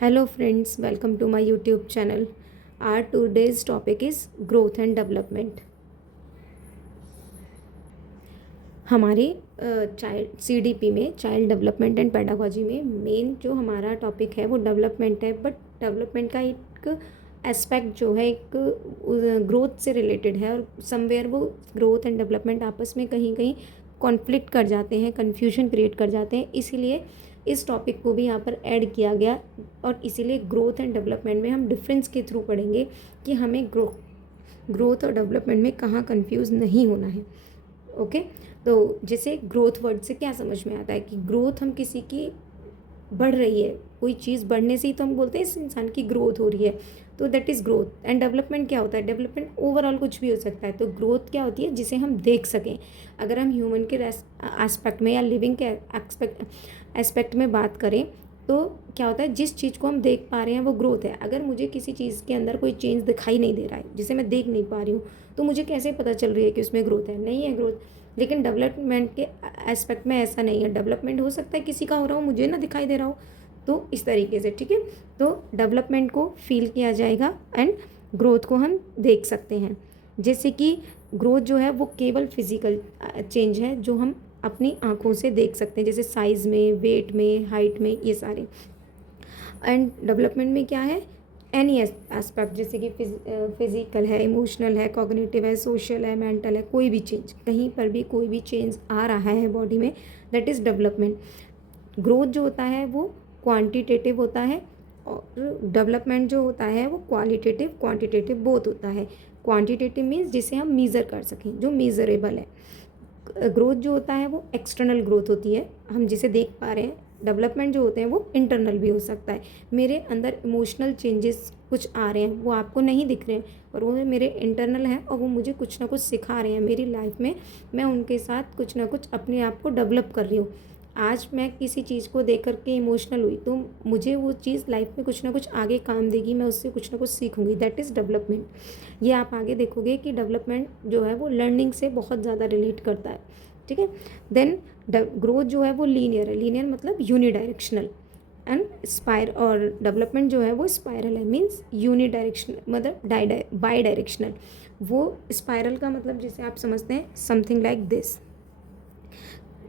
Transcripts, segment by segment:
Hello friends, welcome to my YouTube channel. Our today's topic is growth and development. हमारे child CDP में child development and pedagogy में main जो हमारा topic है वो development है, बट डेवलपमेंट का एक एस्पेक्ट जो है एक ग्रोथ से रिलेटेड है और समवेयर वो ग्रोथ एंड डेवलपमेंट आपस में कहीं कहीं कॉन्फ्लिक्ट कर जाते हैं, कन्फ्यूजन क्रिएट कर जाते हैं। इसीलिए इस टॉपिक को भी यहाँ पर ऐड किया गया और इसीलिए ग्रोथ एंड डेवलपमेंट में हम डिफरेंस के थ्रू पढ़ेंगे कि हमें ग्रोथ और डेवलपमेंट में कहाँ कन्फ्यूज़ नहीं होना है। ओके, तो जैसे ग्रोथ वर्ड से क्या समझ में आता है कि ग्रोथ हम किसी की बढ़ रही है, कोई चीज़ बढ़ने से ही तो हम बोलते हैं इस इंसान की ग्रोथ हो रही है, तो that is growth. And development क्या होता है? डेवलपमेंट ओवरऑल कुछ भी हो सकता है। तो ग्रोथ क्या होती है? जिसे हम देख सकें। अगर हम ह्यूमन के एस्पेक्ट में या लिविंग के एस्पेक्ट में बात करें तो क्या होता है, जिस चीज़ को हम देख पा रहे हैं वो ग्रोथ है। अगर मुझे किसी चीज़ के अंदर कोई चेंज दिखाई नहीं दे रहा है, जिसे मैं देख नहीं पा रही हूँ, तो मुझे कैसे पता चल रही है कि उसमें ग्रोथ है? नहीं है ग्रोथ। लेकिन डेवलपमेंट के एस्पेक्ट में ऐसा नहीं है। डेवलपमेंट हो सकता है किसी का हो रहा हो, मुझे ना दिखाई दे रहा हो, तो इस तरीके से, ठीक है। तो डेवलपमेंट को फील किया जाएगा एंड ग्रोथ को हम देख सकते हैं। जैसे कि ग्रोथ जो है वो केवल फिजिकल चेंज है जो हम अपनी आंखों से देख सकते हैं, जैसे साइज़ में, वेट में, हाइट में, ये सारे। एंड डेवलपमेंट में क्या है? एनी एस्पेक्ट, जैसे कि फिजिकल है, इमोशनल है, कॉग्निटिव है, सोशल है, मेंटल है, कोई भी चेंज, कहीं पर भी कोई भी चेंज आ रहा है बॉडी में, दैट इज़ डेवलपमेंट। ग्रोथ जो होता है वो क्वांटिटेटिव होता है और डेवलपमेंट जो होता है वो क्वालिटेटिव क्वांटिटेटिव बोथ होता है। क्वांटिटेटिव मीन्स जिसे हम मीज़र कर सकें, जो मीज़रेबल है। ग्रोथ जो होता है वो एक्सटर्नल ग्रोथ होती है, हम जिसे देख पा रहे हैं। डेवलपमेंट जो होते हैं वो इंटरनल भी हो सकता है। मेरे अंदर इमोशनल चेंजेस कुछ आ रहे हैं, वो आपको नहीं दिख रहे हैं, और वो मेरे इंटरनल हैं और वो मुझे कुछ ना कुछ सिखा रहे हैं मेरी लाइफ में। मैं उनके साथ कुछ ना कुछ अपने आप को डेवलप कर रही हूँ। आज मैं किसी चीज़ को देख कर के इमोशनल हुई तो मुझे वो चीज़ लाइफ में कुछ ना कुछ आगे काम देगी, मैं उससे कुछ ना कुछ सीखूंगी, दैट इज़ डेवलपमेंट। ये आप आगे देखोगे कि डेवलपमेंट जो है वो लर्निंग से बहुत ज़्यादा रिलेट करता है, ठीक है। देन ग्रोथ जो है वो लीनियर है। लीनियर मतलब यूनिडायरेक्शनल एंड और डेवलपमेंट जो है वो स्पायरल है, मीन्स यूनिडायरेक्शनल मतलब बाई डायरेक्शनल। वो स्पायरल का मतलब जैसे आप समझते हैं समथिंग लाइक दिस।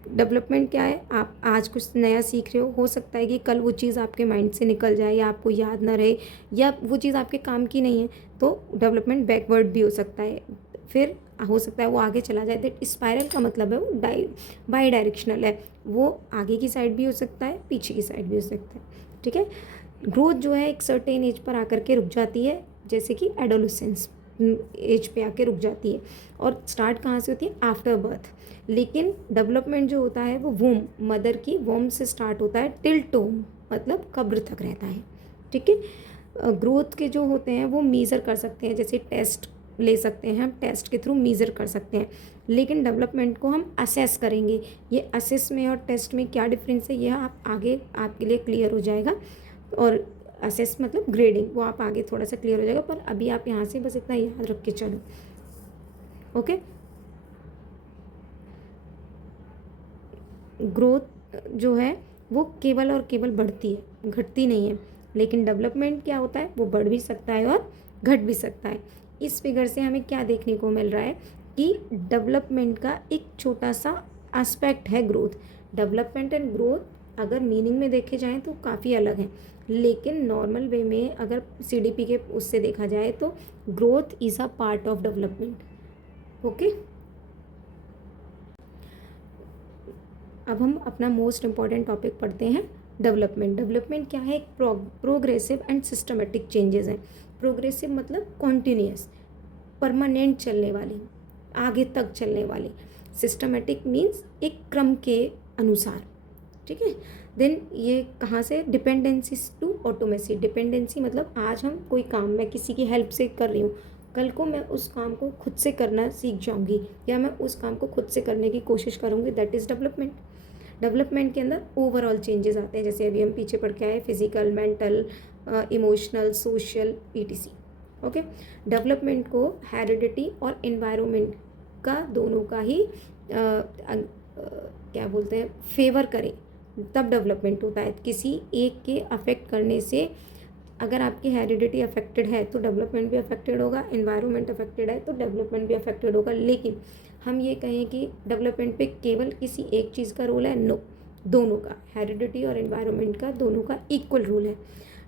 डेवलपमेंट क्या है? आप आज कुछ नया सीख रहे हो सकता है कि कल वो चीज़ आपके माइंड से निकल जाए या आपको याद ना रहे या वो चीज़ आपके काम की नहीं है, तो डेवलपमेंट बैकवर्ड भी हो सकता है। फिर हो सकता है वो आगे चला जाए। दैट स्पायरल का मतलब है वो बाई डायरेक्शनल है, वो आगे की साइड भी हो सकता है, पीछे की साइड भी हो सकता है, ठीक है। ग्रोथ जो है एक सर्टेन एज पर आकर के रुक जाती है, जैसे कि एडोलेसेंस एज पे आके रुक जाती है, और स्टार्ट कहाँ से होती है? After birth. लेकिन डेवलपमेंट जो होता है वो वोम, मदर की वोम से स्टार्ट होता है टिल टोम, मतलब कब्र तक रहता है, ठीक है। ग्रोथ के जो होते हैं वो मीज़र कर सकते हैं, जैसे टेस्ट ले सकते हैं, हम टेस्ट के थ्रू मीज़र कर सकते हैं। लेकिन डेवलपमेंट को हम असेस करेंगे। ये असेस में और टेस्ट में क्या डिफरेंस है, यह आप आगे आपके लिए क्लियर हो जाएगा। और असेस मतलब ग्रेडिंग, वो आप आगे थोड़ा सा क्लियर हो जाएगा, पर अभी आप यहाँ से बस इतना याद रख के चलो, ओके। ग्रोथ जो है वो केवल और केवल बढ़ती है, घटती नहीं है। लेकिन डेवलपमेंट क्या होता है? वो बढ़ भी सकता है और घट भी सकता है। इस फिगर से हमें क्या देखने को मिल रहा है कि डेवलपमेंट का एक छोटा सा एस्पेक्ट है ग्रोथ। डेवलपमेंट एंड ग्रोथ अगर मीनिंग में देखे जाएँ तो काफ़ी अलग हैं, लेकिन नॉर्मल वे में अगर CDP के उससे देखा जाए तो growth is a part of development, okay. अब हम अपना मोस्ट इम्पॉर्टेंट टॉपिक पढ़ते हैं, डेवलपमेंट। डेवलपमेंट क्या है? एक प्रोग्रेसिव एंड सिस्टमेटिक चेंजेस हैं। प्रोग्रेसिव मतलब कॉन्टीन्यूस, परमानेंट चलने वाली, आगे तक चलने वाली। सिस्टमेटिक मीन्स एक क्रम के अनुसार, ठीक है। देन ये कहाँ से? Dependency to ऑटोमेसी। डिपेंडेंसी मतलब आज हम कोई काम मैं किसी की हेल्प से कर रही हूँ, कल को मैं उस काम को खुद से करना सीख जाऊँगी या मैं उस काम को खुद से करने की कोशिश करूँगी, दैट इज़ डेवलपमेंट। डेवलपमेंट के अंदर ओवरऑल चेंजेस आते हैं, जैसे अभी हम पीछे पढ़ के आए, physical, mental, emotional, social, ETC, okay. Development को हेरिडिटी और एनवायरनमेंट का दोनों का ही क्या बोलते हैं, फेवर करें तब डेवलपमेंट होता है। किसी एक के अफेक्ट करने से, अगर आपकी हेरिडिटी अफेक्टेड है तो डेवलपमेंट भी अफेक्टेड होगा, एनवायरनमेंट अफेक्टेड है तो डेवलपमेंट भी अफेक्टेड होगा। लेकिन हम ये कहें कि डेवलपमेंट पे केवल किसी एक चीज़ का रोल है, नो, दोनों का, हेरिडिटी और एनवायरनमेंट का, दोनों का इक्वल रोल है।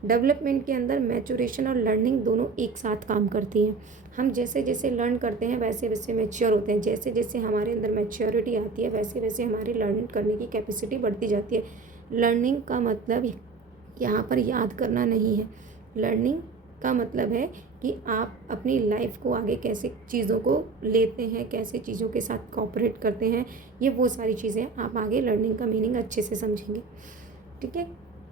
डेवलपमेंट के अंदर मैच्योरेशन और लर्निंग दोनों एक साथ काम करती हैं। हम जैसे जैसे लर्न करते हैं वैसे वैसे मैच्योर होते हैं। जैसे जैसे हमारे अंदर मैच्योरिटी आती है वैसे वैसे हमारी लर्न करने की कैपेसिटी बढ़ती जाती है। लर्निंग का मतलब यहाँ पर याद करना नहीं है। लर्निंग का मतलब है कि आप अपनी लाइफ को आगे कैसे चीज़ों को लेते हैं, कैसे चीज़ों के साथ कोऑपरेट करते हैं, ये वो सारी चीज़ें आप आगे लर्निंग का मीनिंग अच्छे से समझेंगे। ठीक है,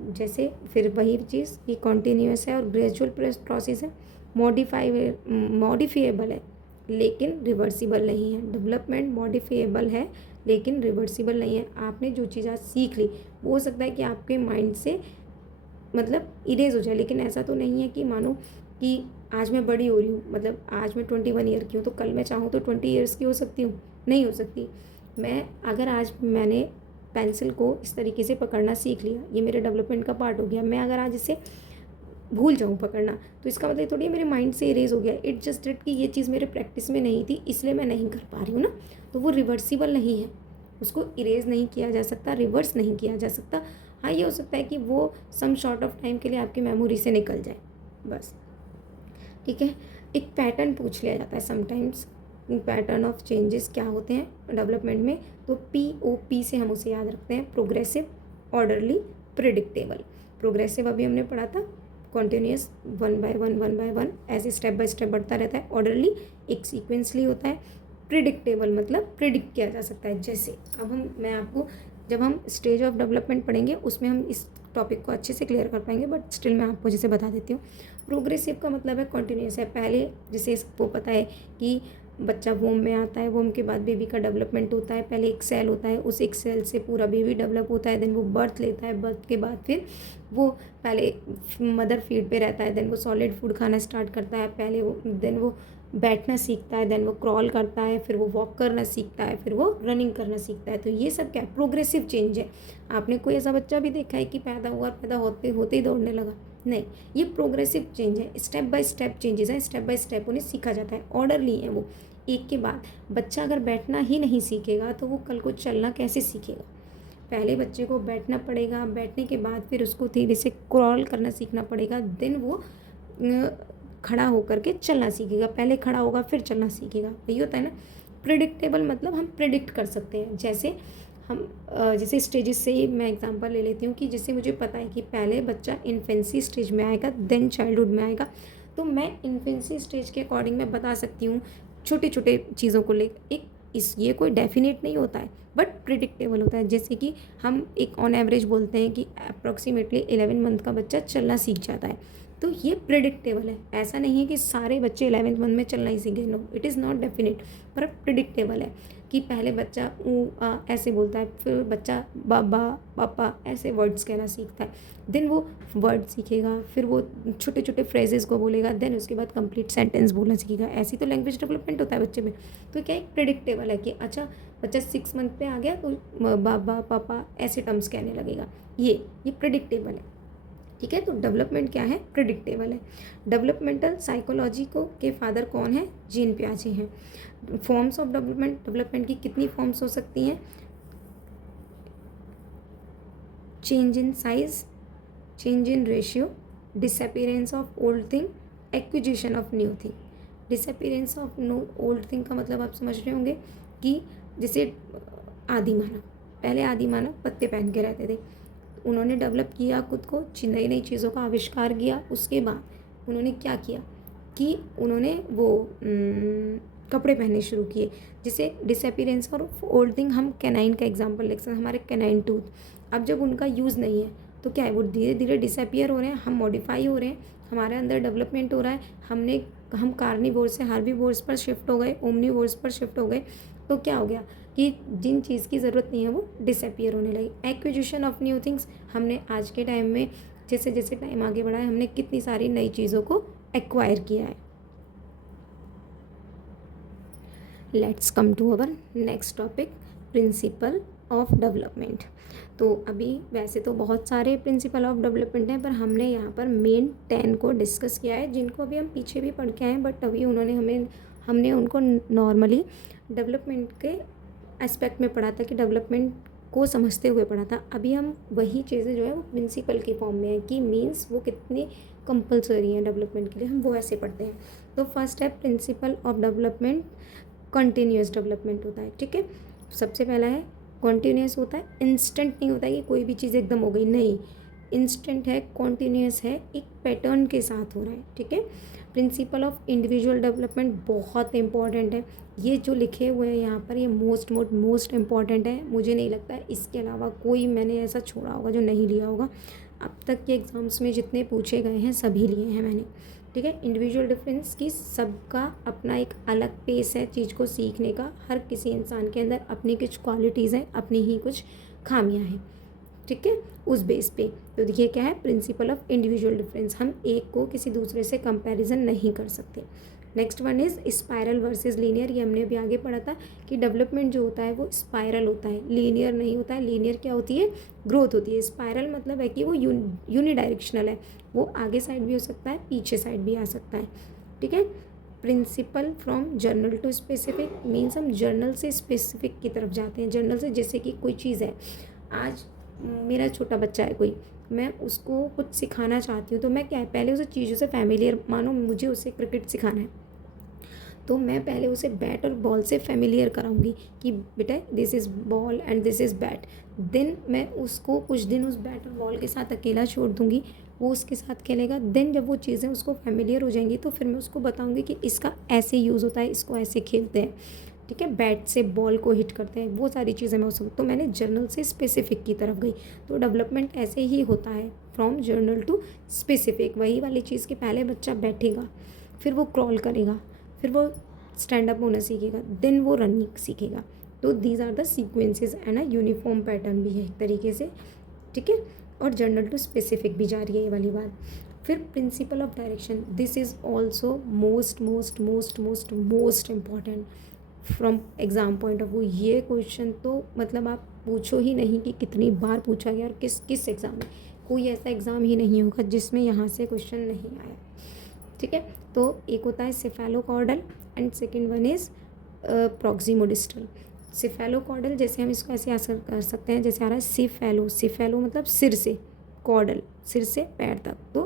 जैसे फिर वही चीज़ ये कॉन्टीन्यूअस है और ग्रेजुअल प्रोसेस है, मॉडिफिएबल है लेकिन रिवर्सिबल नहीं है। डेवलपमेंट मॉडिफिएबल है लेकिन रिवर्सिबल नहीं है। आपने जो चीज़ आज सीख ली वो हो सकता है कि आपके माइंड से मतलब इरेज हो जाए, लेकिन ऐसा तो नहीं है कि मानो कि आज मैं बड़ी हो रही हूँ, मतलब आज मैं 21 ईयर की हूँ तो कल मैं चाहूँ तो 20 ईयर्स की हो सकती हूँ, नहीं हो सकती। मैं अगर आज मैंने पेंसिल को इस तरीके से पकड़ना सीख लिया, ये मेरे डेवलपमेंट का पार्ट हो गया। मैं अगर आज इसे भूल जाऊँ पकड़ना तो इसका मतलब थोड़ी मेरे माइंड से इरेज हो गया। इट जस्ट डेट कि ये चीज़ मेरे प्रैक्टिस में नहीं थी इसलिए मैं नहीं कर पा रही हूँ ना, तो वो रिवर्सिबल नहीं है, उसको इरेज नहीं किया जा सकता, रिवर्स नहीं किया जा सकता। हाँ, ये हो सकता है कि वो सम शॉर्ट ऑफ टाइम के लिए आपकी मेमोरी से निकल जाए, बस। ठीक है, एक पैटर्न पूछ लिया जाता है समटाइम्स, पैटर्न ऑफ चेंजेस क्या होते हैं डेवलपमेंट में, तो POP से हम उसे याद रखते हैं, प्रोग्रेसिव, ऑर्डरली, प्रिडिक्टेबल। प्रोग्रेसिव अभी हमने पढ़ा था, कॉन्टिन्यूस, वन बाय वन ऐसे स्टेप बाय स्टेप बढ़ता रहता है। ऑर्डरली एक सीक्वेंसली होता है। प्रिडिक्टेबल मतलब प्रिडिक्ट किया जा सकता है। जैसे अब मैं आपको, जब हम स्टेज ऑफ डेवलपमेंट पढ़ेंगे उसमें हम इस टॉपिक को अच्छे से क्लियर कर पाएंगे, बट स्टिल मैं आपको जैसे बता देती हूँ। प्रोग्रेसिव का मतलब है कॉन्टिन्यूस है। पहले जैसे इसको पता है कि बच्चा वोम में आता है, वोम के बाद बेबी का डेवलपमेंट होता है, पहले एक सेल होता है, उस एक सेल से पूरा बेबी डेवलप होता है, देन वो बर्थ लेता है, बर्थ के बाद फिर वो पहले मदर फीड पे रहता है, देन वो सॉलिड फूड खाना स्टार्ट करता है, पहले वो देन वो बैठना सीखता है, देन वो क्रॉल करता है, फिर वो वॉक करना सीखता है, फिर वो रनिंग करना सीखता है। तो ये सब क्या है, प्रोग्रेसिव चेंज है। आपने कोई ऐसा बच्चा भी देखा है कि पैदा हुआ, पैदा होते होते ही दौड़ने लगा? नहीं, ये प्रोग्रेसिव चेंज है, स्टेप बाय स्टेप चेंजेस हैं, स्टेप बाय स्टेप उन्हें सीखा जाता है, ऑर्डरली है वो, एक के बाद। बच्चा अगर बैठना ही नहीं सीखेगा तो वो कल को चलना कैसे सीखेगा? पहले बच्चे को बैठना पड़ेगा, बैठने के बाद फिर उसको धीरे से क्रॉल करना सीखना पड़ेगा, देन वो खड़ा होकर के चलना सीखेगा। पहले खड़ा होगा फिर चलना सीखेगा, वही होता है ना। प्रिडिक्टेबल मतलब हम प्रिडिक्ट कर सकते हैं। जैसे हम जैसे स्टेजेस से ही मैं एग्जांपल ले लेती हूँ कि जिससे मुझे पता है कि पहले बच्चा इन्फेंसी स्टेज में आएगा, देन चाइल्डहुड में आएगा, तो मैं इन्फेंसी स्टेज के अकॉर्डिंग मैं बता सकती हूँ छोटे छोटे चीज़ों को लेकर। ये कोई डेफिनेट नहीं होता है बट प्रिडिक्टेबल होता है। जैसे कि हम एक ऑन एवरेज बोलते हैं कि अप्रॉक्सीमेटली 11 मंथ का बच्चा चलना सीख जाता है, तो ये प्रिडिक्टेबल है। ऐसा नहीं है कि सारे बच्चे 11th मंथ में चलना ही सीखे, no, it is not definite, पर प्रिडिक्टेबल है कि पहले बच्चा ऊ आ ऐसे बोलता है, फिर बच्चा बाबा पापा ऐसे वर्ड्स कहना सीखता है, देन वो वर्ड सीखेगा, फिर वो छोटे छोटे फ्रेजेस को बोलेगा, देन उसके बाद कंप्लीट सेंटेंस बोलना सीखेगा। ऐसी तो लैंग्वेज डेवलपमेंट होता है बच्चे में। तो क्या एक प्रिडिक्टेबल है कि अच्छा बच्चा 6 मंथ पे आ गया तो बाबा पापा ऐसे टर्म्स कहने लगेगा, ये प्रिडिक्टेबल है। ठीक है, तो डेवलपमेंट क्या है, प्रिडिक्टेबल है। डेवलपमेंटल साइकोलॉजी को के फादर कौन है, जीन पियाजे हैं। फॉर्म्स ऑफ डेवलपमेंट की कितनी फॉर्म्स हो सकती हैं? Change in size, change in ratio, disappearance of old thing, acquisition of new thing. Disappearance of no old thing का मतलब आप समझ रहे होंगे कि जैसे आदि मानव, पहले आदि मानव पत्ते पहन के रहते थे, उन्होंने डेवलप किया खुद को, नई नई चीज़ों का आविष्कार किया, उसके बाद उन्होंने क्या किया कि उन्होंने वो कपड़े पहनने शुरू किए। जैसे डिसअपीयरेंस और ओल्ड थिंग, हम कैनाइन का एग्जांपल ले सकते हैं। हमारे कैनाइन टूथ अब जब उनका यूज़ नहीं है तो क्या है, वो धीरे धीरे डिसअपीयर हो रहे हैं, हम मॉडिफाई हो रहे हैं, हमारे अंदर डेवलपमेंट हो रहा है, हम कार्निवोर से हार्बीवोर्स पर शिफ्ट हो गए, ओमनीवोर्स पर शिफ्ट हो गए, तो क्या हो गया कि जिन चीज़ की ज़रूरत नहीं है वो डिसअपीयर होने लगी। एक्विजिशन ऑफ न्यू थिंग्स, हमने आज के टाइम में जैसे जैसे टाइम आगे बढ़ा है हमने कितनी सारी नई चीज़ों को एक्वायर किया है। Let's come to our next topic, principle of development. तो अभी वैसे तो बहुत सारे प्रिंसिपल ऑफ डेवलपमेंट हैं, पर हमने यहाँ पर मेन 10 को डिस्कस किया है, जिनको अभी हम पीछे भी पढ़ के आए हैं, बट अभी हमने उनको नॉर्मली डेवलपमेंट के एस्पेक्ट में पढ़ा था, कि डेवलपमेंट को समझते हुए पढ़ा था। अभी हम वही चीज़ें जो है वो प्रिंसिपल की फॉर्म में है, कि मीन्स वो कितनी कंपलसरी हैं डेवलपमेंट के लिए, हम वो ऐसे पढ़ते हैं। तो फर्स्ट है principal of development, continuous development होता है, ठीक है। सबसे पहला है कॉन्टीन्यूस होता है, इंस्टेंट नहीं होता है कि कोई भी चीज़ एकदम हो गई, नहीं, इंस्टेंट है, कॉन्टीन्यूस है, एक पैटर्न के साथ हो रहा है, ठीक है। प्रिंसिपल ऑफ इंडिविजुअल डेवलपमेंट बहुत इंपॉर्टेंट है, ये जो लिखे हुए हैं यहाँ पर, ये मोस्ट इम्पॉर्टेंट है। मुझे नहीं लगता है इसके अलावा कोई मैंने ऐसा छोड़ा होगा जो नहीं लिया होगा। अब तक के एग्ज़ाम्स में जितने पूछे गए हैं सभी लिए हैं मैंने, ठीक है। इंडिविजुअल डिफरेंस की सबका अपना एक अलग पेस है चीज़ को सीखने का, हर किसी इंसान के अंदर अपनी कुछ क्वालिटीज़ हैं, अपनी ही कुछ खामियां हैं, ठीक है, उस बेस पे। तो देखिए क्या है प्रिंसिपल ऑफ इंडिविजुअल डिफरेंस, हम एक को किसी दूसरे से कंपैरिजन नहीं कर सकते। Next one is spiral versus linear, ये हमने अभी आगे पढ़ा था कि डेवलपमेंट जो होता है वो स्पायरल होता है, लीनियर नहीं होता है। लीनियर क्या होती है, ग्रोथ होती है। स्पायरल मतलब है कि वो यूनिडायरेक्शनल है, वो आगे साइड भी हो सकता है, पीछे साइड भी आ सकता है, ठीक है। Principle from general to specific means हम जर्नल से स्पेसिफिक की तरफ जाते हैं। जर्नल से, जैसे कि कोई चीज़ है, आज मेरा छोटा बच्चा है कोई, मैं उसको कुछ सिखाना चाहती हूँ, तो मैं क्या है पहले उसे चीज़ों से फैमिलियर, मानो मुझे उसे क्रिकेट सिखाना है, तो मैं पहले उसे बैट और बॉल से फैमिलियर कराऊंगी कि बेटा this is ball and this is bat. Then मैं उसको कुछ दिन उस बैट और बॉल के साथ अकेला छोड़ दूंगी, वो उसके साथ खेलेगा। देन जब वो चीज़ें उसको फैमिलियर हो जाएंगी तो फिर मैं उसको बताऊंगी कि इसका ऐसे यूज़ होता है, इसको ऐसे खेलते हैं, ठीक है, बैट से बॉल को हिट करते हैं, वो सारी चीज़ें मैं उसको, तो मैंने जर्नल से स्पेसिफिक की तरफ गई। तो डेवलपमेंट ऐसे ही होता है, फ्रॉम जर्नल टू स्पेसिफिक। वही वाली चीज़ कि पहले बच्चा बैठेगा, फिर वो क्रॉल करेगा, फिर वो स्टैंड अप होना सीखेगा, देन वो रनिंग सीखेगा। तो these are the sequences and a uniform pattern भी है एक तरीके से, ठीक है। और जर्नल टू स्पेसिफिक भी जा रही है ये वाली बात। फिर principle of direction, this is also most most most most most important from exam point of view. ये क्वेश्चन तो मतलब आप पूछो ही नहीं कि कितनी बार पूछा गया और किस किस एग्ज़ाम में, कोई ऐसा एग्ज़ाम ही नहीं होगा जिसमें यहाँ से क्वेश्चन नहीं आया, ठीक है। तो एक होता है सिफेलोकॉर्डल एंड सेकेंड वन इज़ प्रॉक्सिमोडिस्टल। सिफेलोकॉर्डल, जैसे हम इसको ऐसे आंसर कर सकते हैं, जैसे आ रहा है सिफेलो, सिफेलो मतलब सिर से, कॉर्डल सिर से पैर तक, तो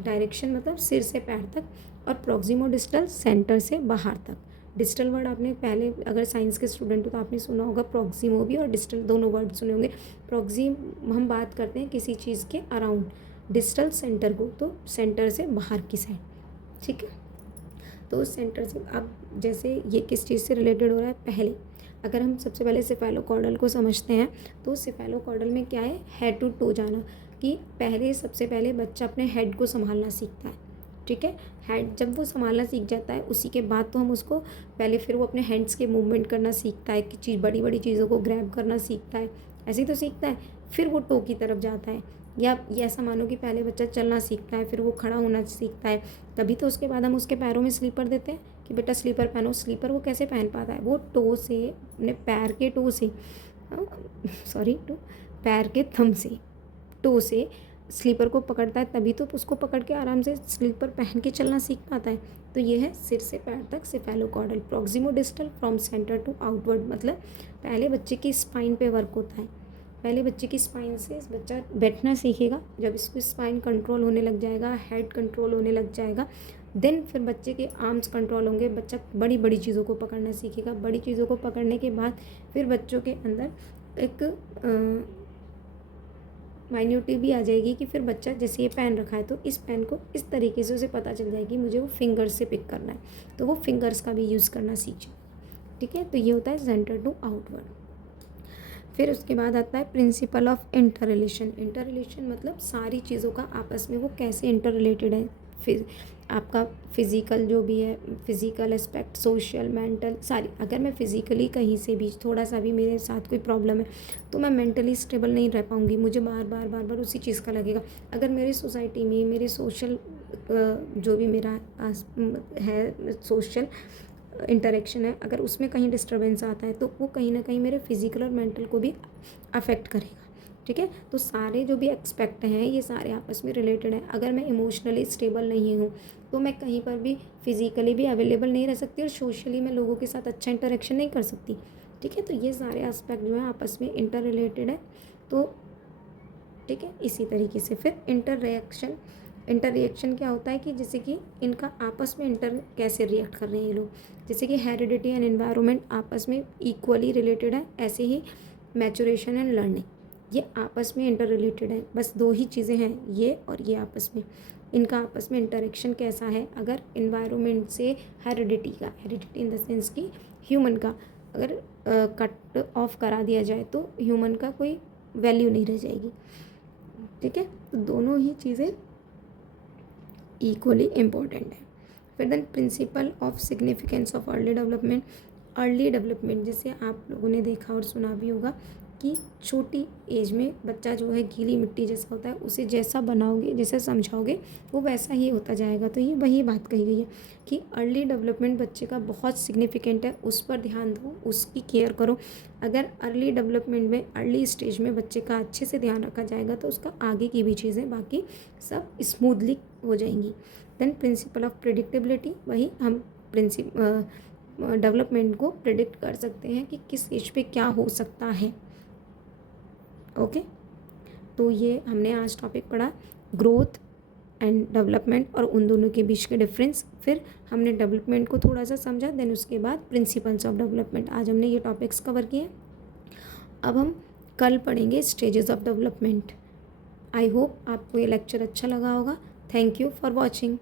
डायरेक्शन मतलब सिर से पैर तक, और प्रॉक्सिमोडिस्टल सेंटर से बाहर तक। डिस्टल वर्ड आपने पहले अगर साइंस के स्टूडेंट हो तो आपने सुना होगा, प्रॉक्सिमो भी और डिस्टल दोनों वर्ड सुने होंगे। प्रॉक्सिम हम बात करते हैं किसी चीज़ के अराउंड, डिस्टल सेंटर को, तो सेंटर से बाहर की साइड, ठीक है। तो सेंटर से, अब जैसे ये किस चीज़ से रिलेटेड हो रहा है, पहले अगर हम सबसे पहले सिफेलोकॉर्डल को समझते हैं, तो सिफेलोकॉर्डल में क्या है, हेड टू टो जाना, कि पहले सबसे पहले बच्चा अपने हेड को संभालना सीखता है, ठीक है। हेड जब वो संभालना सीख जाता है, उसी के बाद तो हम उसको पहले, फिर वो अपने हैंड्स के मूवमेंट करना सीखता है, कि चीज़ बड़ी बड़ी चीज़ों को ग्रैब करना सीखता है, ऐसे ही तो सीखता है। फिर वो टो की तरफ जाता है, या ये ऐसा मानो कि पहले बच्चा चलना सीखता है, फिर वो खड़ा होना सीखता है, तभी तो उसके बाद हम उसके पैरों में स्लीपर देते हैं कि बेटा स्लीपर पहनो। स्लीपर वो कैसे पहन पाता है, वो टो से, अपने पैर के टो से, सॉरी टो, पैर के थंब से, टो से स्लीपर को पकड़ता है, तभी तो उसको पकड़ के आराम से स्लीपर पहन के चलना सीख पाता है। तो ये है सिर से पैर तक सिफेलोकॉर्डल। प्रॉक्सिमोडिस्टल फ्रॉम सेंटर टू आउटवर्ड, मतलब पहले बच्चे की स्पाइन पे वर्क होता है, पहले बच्चे की स्पाइन से बच्चा बैठना सीखेगा, जब इसको स्पाइन कंट्रोल होने लग जाएगा, हेड कंट्रोल होने लग जाएगा, देन फिर बच्चे के आर्म्स कंट्रोल होंगे, बच्चा बड़ी बड़ी चीज़ों को पकड़ना सीखेगा। बड़ी चीज़ों को पकड़ने के बाद फिर बच्चों के अंदर एक माइन्यूटी भी आ जाएगी, कि फिर बच्चा जैसे ये पेन रखा है, तो इस पेन को इस तरीके से उसे पता चल जाएगी मुझे वो फिंगर्स से पिक करना है, तो वो फिंगर्स का भी यूज़ करना सीख जाए, ठीक है। तो ये होता है सेंटर टू आउटवर्ड। फिर उसके बाद आता है principle of inter relation. Inter relation मतलब सारी चीज़ों का आपस में वो कैसे इंटर रिलेटेड है, फिर आपका फिज़िकल जो भी है, फिज़िकल एस्पेक्ट, सोशल, मेंटल, सारी। अगर मैं फिज़िकली कहीं से भी थोड़ा सा भी मेरे साथ कोई प्रॉब्लम है, तो मैं मेंटली स्टेबल नहीं रह पाऊँगी, मुझे बार बार उसी चीज़ का लगेगा। अगर मेरी सोसाइटी में मेरे सोशल जो भी मेरा है सोशल इंटरेक्शन है, अगर उसमें कहीं डिस्टर्बेंस आता है तो वो कहीं ना कहीं मेरे फिजिकल और मेंटल को भी अफेक्ट करेगा। ठीक है, तो सारे जो भी एक्सपेक्ट हैं ये सारे आपस में रिलेटेड हैं। अगर मैं इमोशनली स्टेबल नहीं हूँ तो मैं कहीं पर भी फिजिकली भी अवेलेबल नहीं रह सकती और सोशली मैं लोगों के साथ अच्छा इंटरेक्शन नहीं कर सकती। ठीक है, तो ये सारे एस्पेक्ट जो है आपस में इंटर रिलेटेड है। तो ठीक है, इसी तरीके से फिर इंटर रिएक्शन क्या होता है कि जैसे कि इनका आपस में इंटर कैसे रिएक्ट कर रहे हैं ये लोग। जैसे कि हेरिडिटी एंड एनवायरनमेंट आपस में इक्वली रिलेटेड है, ऐसे ही मैचुरेशन एंड लर्निंग ये आपस में इंटर रिलेटेड है। बस दो ही चीज़ें हैं, ये और ये आपस में, इनका आपस में इंटरेक्शन कैसा है। अगर इन्वायरमेंट से हेरिडिटी इन द सेंस कि ह्यूमन का अगर कट ऑफ करा दिया जाए तो ह्यूमन का कोई वैल्यू नहीं रह जाएगी। ठीक है, तो दोनों ही चीज़ें इक्वली इम्पोर्टेंट है। फिर then principle of significance of early development जैसे आप लोगों ने देखा और सुना भी होगा कि छोटी एज में बच्चा जो है गीली मिट्टी जैसा होता है, उसे जैसा बनाओगे जैसे समझाओगे वो वैसा ही होता जाएगा। तो ये वही बात कही गई है कि अर्ली डेवलपमेंट बच्चे का बहुत सिग्निफिकेंट है, उस पर ध्यान दो, उसकी केयर करो। अगर अर्ली डेवलपमेंट में अर्ली स्टेज में बच्चे का अच्छे से ध्यान रखा जाएगा तो उसका आगे की भी चीज़ें बाकी सब स्मूथली हो जाएंगी। देन प्रिंसिपल ऑफ प्रिडिक्टेबिलिटी, वही हम डेवलपमेंट को प्रिडिक्ट कर सकते हैं कि किस एज पे क्या हो सकता है। ओके, तो ये हमने आज टॉपिक पढ़ा ग्रोथ एंड डेवलपमेंट और उन दोनों के बीच के डिफरेंस। फिर हमने डेवलपमेंट को थोड़ा सा समझा, देन उसके बाद प्रिंसिपल्स ऑफ डेवलपमेंट। आज हमने ये टॉपिक्स कवर किए। अब हम कल पढ़ेंगे stages of development. I hope आपको ये लेक्चर अच्छा लगा होगा। Thank you for watching.